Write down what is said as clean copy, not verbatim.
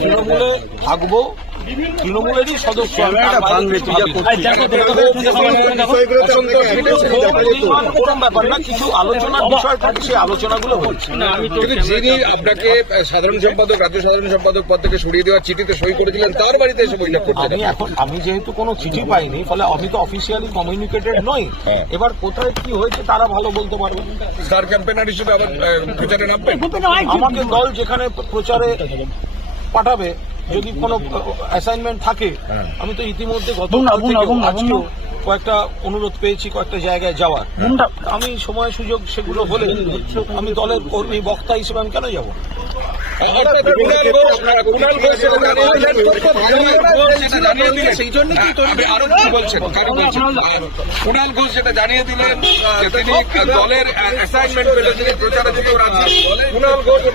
তৃণমূলে থাকবো, তৃণমূলেরই সদস্য। প্রথম ব্যাপার না, কিছু আলোচনার বিষয় থাকে, সেই আলোচনাগুলো হচ্ছে। যিনি আপনাকে সাধারণ সম্পাদক, রাজ্য সাধারণ সম্পাদক পদ থেকে সরিয়ে দেওয়ার চিঠিতে সই করেছিলেন, তার বাড়িতে এসে বৈঠক করছেন। আমি যেহেতু কোনো চিঠি পাইনি, ফলে আমি তো অফিসিয়ালি কমিউনিকেটেড নই। এবার কোথায় কি হয়েছে তারা ভালো বলতে পারবে। স্টার ক্যাম্পেনার হিসেবে আবার প্রচারে নামবেন। আমাকে দল যেখানে প্রচারে পাঠাবে, যদি কোনো অ্যাসাইনমেন্ট থাকে, আমি তো ইতিমধ্যে আজকেও কয়েকটা অনুরোধ পেয়েছি কয়েকটা জায়গায় যাওয়ার। আমি সময় সুযোগ সেগুলো হলে আমি দলের কর্মী বক্তা হিসেবে আমি কেন যাবো? সেই জন্য আরো কি বলছেন? কুণাল ঘোষ যেটা জানিয়ে দিলেন যে তিনি দলের অ্যাসাইনমেন্ট পেলে তিনি প্রচারে যেতে রাজি। কুণাল ঘোষ